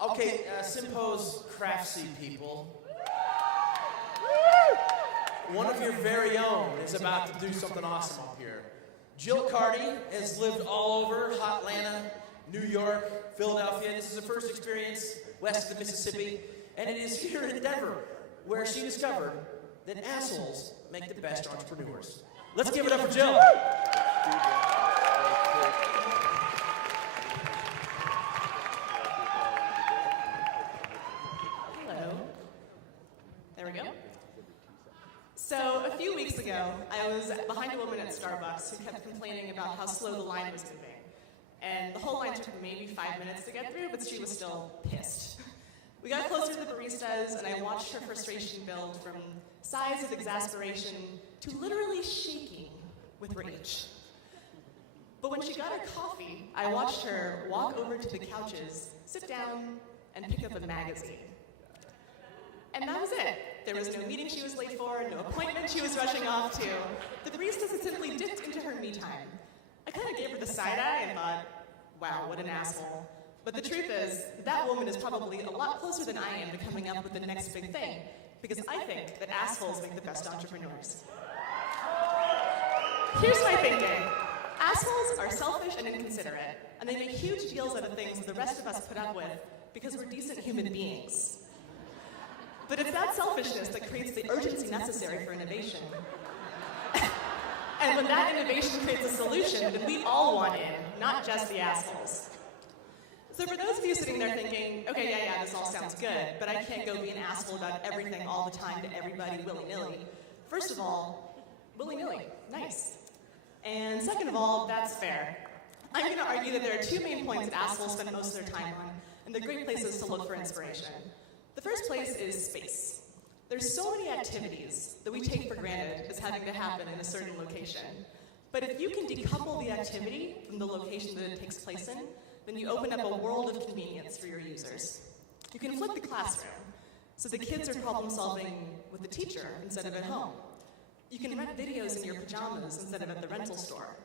Okay, Simpo's craftsy people. One of your very own is about to do something awesome up here. Juel Carty has lived all over Atlanta, New York, Philadelphia. This is her first experience west of the Mississippi, and it is here in Denver where she discovered that assholes make the best entrepreneurs. Let's give it up for Juel. Hello. There we go. So a few weeks ago, I was behind a woman at Starbucks who kept complaining about how slow the line was moving. And the whole line took maybe 5 minutes to get through, but she was still pissed. We got closer to the baristas, and I watched her frustration build from sighs of exasperation to literally shaking with rage. But when she got her coffee, I watched her walk over to the couches, sit down, and pick up a magazine. And that was it. There was no meeting she was late for, no appointment she was rushing off to. The baristas had simply dipped into her me time. I kind of gave her the side eye and thought, wow, what an asshole. But the truth is, that woman is probably a lot closer than I am to coming up with the next big thing, because I think that assholes make the best entrepreneurs. Here's my thinking. Assholes are selfish and inconsiderate, and they make huge deals out of things the rest of us put up with because we're decent human beings. But it's that selfishness that creates the urgency necessary for innovation. And when that innovation creates a solution, then we all want in, not just the assholes. So for those of you sitting there thinking, okay, yeah, this all sounds good, but I can't go be an asshole about everything all the time to everybody willy-nilly. First of all, willy-nilly, nice. And second of all, that's fair. I'm going to argue that there are two main points that assholes spend most of their time on, and they're great places to look for inspiration. The first place is space. There's so many activities that we take for granted as having to happen in a certain location. But if you can decouple the activity from the location that it takes place in, then you open up a world of convenience for your users. You can flip the classroom, so the kids are problem solving with the teacher instead of at home. You can rent videos in your pajamas instead of at the rental store.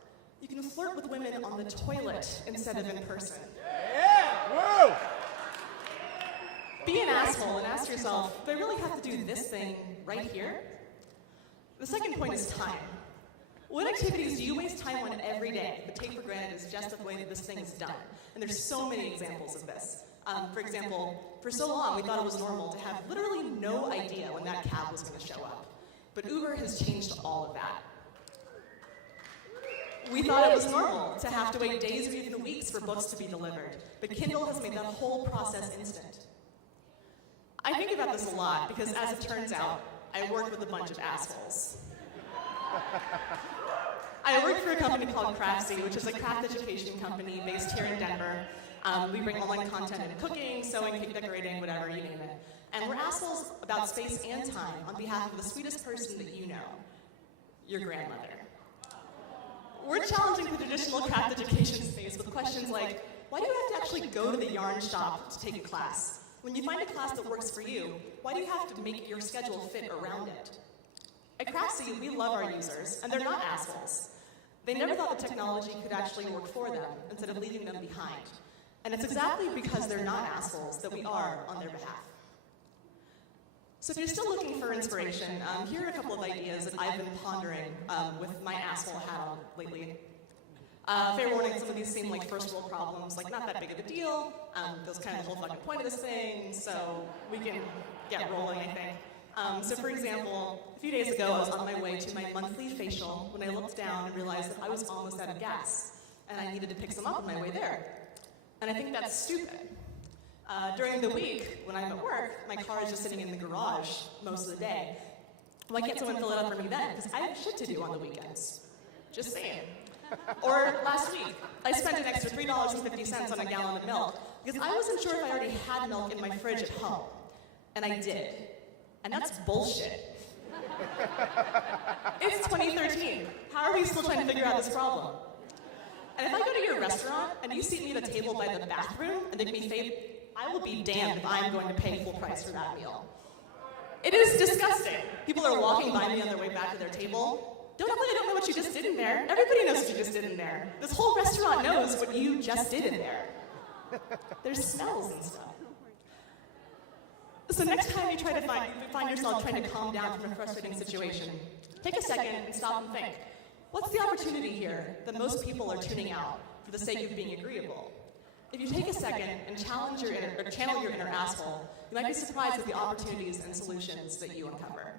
You can flirt with women on the toilet instead of in person. Yeah! Whoa! Be an asshole and ask yourself, do I really have to do this thing right here? The second point is time. What activities do you waste time on every day but take for granted is just the way that this thing is done? And there's so many examples of this. For example, for so long we thought it was normal to have literally no idea when that cab was going to show up. But Uber has changed all of that. We thought it was normal to have to wait days or even weeks for books to be delivered. But Kindle has made that whole process instant. I think about this a lot because, as it turns out, I work with a bunch of assholes. I work for a company called Craftsy, which is a craft education company based here in Denver. We bring online content in cooking, sewing, cake decorating, whatever, you name it. And we're assholes about space and time on behalf of the sweetest person that you know, your grandmother. We're challenging the traditional craft education space with questions like, why do you have to actually go to the yarn shop to take a class? When you find a class that works for you, why do you have to make your schedule fit around it? At Craftsy, we love our users, and they're not assholes. They never thought the technology could actually work for them instead of leaving them behind. And it's exactly because they're not assholes that we are on their behalf. So if you're still looking for inspiration, here are a couple of ideas that I've been pondering with my asshole hat on lately. Fair warning, some of these seem like first world problems, like not that big of a deal. That's kind of the whole fucking point of this thing, so we can get rolling, I think. So for example, a few days ago I was on my way to my monthly facial when I looked down and realized that I was almost out of gas, and I needed to pick some up on my way there. And I think that's stupid. During the week, when I'm at work, my car is just sitting in the garage most of the day. Why can't someone fill it up for me then? Because I have shit to do on the weekends. Just saying. Or last week, I spent an extra $3.50 on a gallon of milk because I wasn't sure if I already had milk in my fridge at home. And I did. And that's bullshit. It's 2013. How are we still trying to figure out this problem? And if I go to your restaurant and you seat me at a table by the bathroom and make me say, I will be damned if I'm going to pay full price for that meal. It is disgusting. People are walking by me on their way back to their table. Don't act like I don't know what you just did in there. Everybody knows what you just did in there. This whole restaurant knows what you just did in there. There's smells and stuff. So next time you find yourself trying to calm down from a frustrating situation, take a second and stop and think, what's the opportunity here that most people are tuning out for the sake of being agreeable? If you take a second and channel your inner asshole, you might be surprised at the opportunities and solutions that you uncover.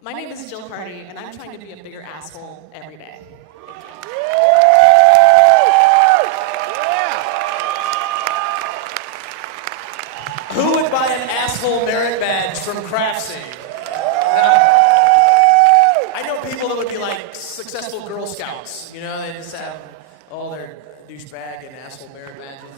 My name is Juel Carty, and I'm trying to be a bigger asshole every day. Who would buy an asshole merit badge from Craftsy? I know people that would be like successful Girl Scouts. You know, they just have all their douchebag and asshole merit badges.